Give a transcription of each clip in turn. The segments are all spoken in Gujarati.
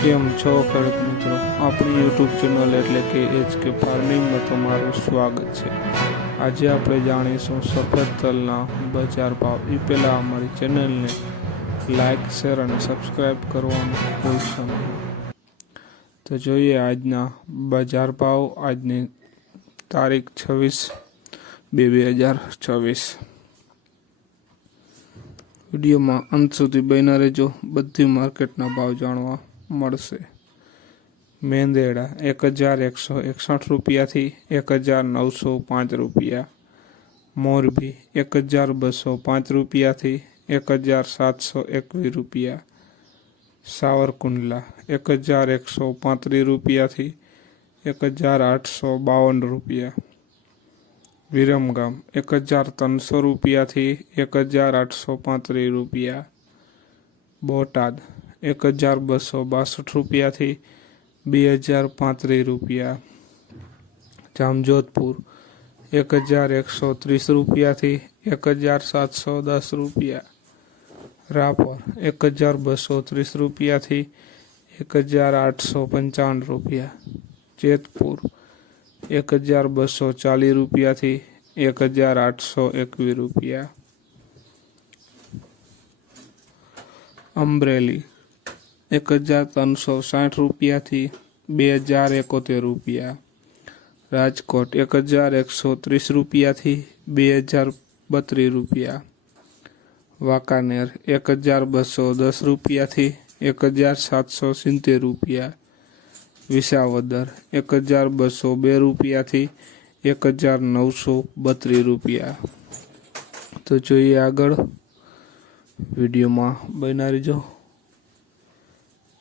કેમ છો ખેડૂત મિત્રો, આપણી યુટ્યુબ ચેનલ એટલે કે HK ફાર્મિંગમાં તમારું સ્વાગત છે। આજે આપણે જાણીશું સફેદ તલના બજાર ભાવ। એ પહેલાં અમારી ચેનલને લાઇક, શેર અને સબસ્ક્રાઈબ કરવાનું ભૂલશો નહીં। તો જોઈએ આજના બજાર ભાવ। આજની તારીખ 26/2/2024। વિડીયોમાં અંત સુધી બન્યા રહેજો, બધી માર્કેટના ભાવ જાણવા મળશે। મેંદેડા 1161 રૂપિયાથી 1905 રૂપિયા। મોરબી 1205 રૂપિયાથી 1721 રૂપિયા। સાવરકુંડલા 1135 રૂપિયાથી 1852 રૂપિયા। વિરમગામ 1300 રૂપિયાથી 1835 રૂપિયા। બોટાદ 1262 રૂપિયાથી 2035 રૂપિયા। જામજોધપુર 1130 રૂપિયાથી 1710 રૂપિયા। રાપર 1230 રૂપિયાથી 1855 રૂપિયા। જેતપુર 1240 રૂપિયાથી 1821 રૂપિયા। અમરેલી 1360 રૂપિયાથી 2071 રૂપિયા। રાજકોટ 1130 રૂપિયાથી 2032 રૂપિયા। વાંકાનેર 1210 રૂપિયાથી 1770 રૂપિયા। વિસાવદર 1202 રૂપિયાથી 1932 રૂપિયા। તો જોઈએ આગળ, વિડીયોમાં બન્યા રહેજો।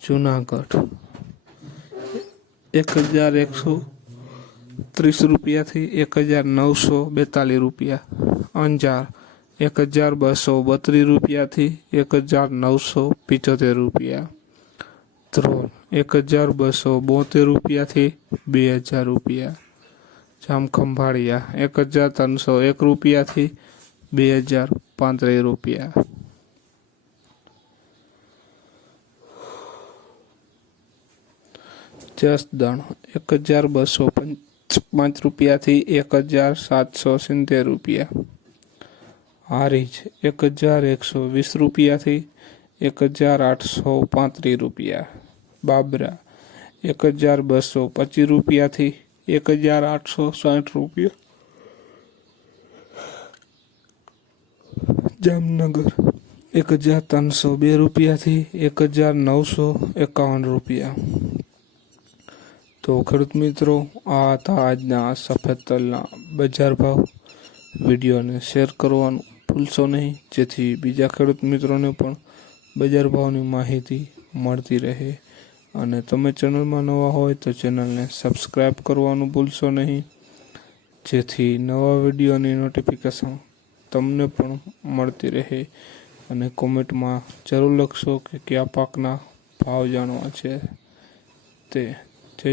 જુનાગઢ 1130 રૂપિયાથી 1942 રૂપિયા। અંજાર 1232 રૂપિયાથી 1975 રૂપિયા। ધ્રોલ 1272 રૂપિયાથી 2000 રૂપિયા। જામખંભાળિયા 1301 રૂપિયાથી 2035 રૂપિયા। જસદણ 1205 રૂપિયાથી 1770 રૂપિયા। હારીજ 1120 રૂપિયાથી 1835 રૂપિયા। બાબરા 1225 રૂપિયાથી 1860 રૂપિયા। જામનગર 1302 રૂપિયાથી 1951 રૂપિયા। તો ખેડૂત મિત્રો, આ હતા આજના સફેદ તલના બજાર ભાવ। વિડીયોને શેર કરવાનું ભૂલશો નહીં, જેથી બીજા ખેડૂત મિત્રોને પણ બજાર ભાવની માહિતી મળતી રહે। અને તમે ચેનલમાં નવા હોય તો ચેનલને સબસ્ક્રાઈબ કરવાનું ભૂલશો નહીં, જેથી નવા વિડીયોની નોટિફિકેશન તમને પણ મળતી રહે। અને કોમેન્ટમાં જરૂર લખશો કે કયા પાકના ભાવ જાણવા છે તે। જય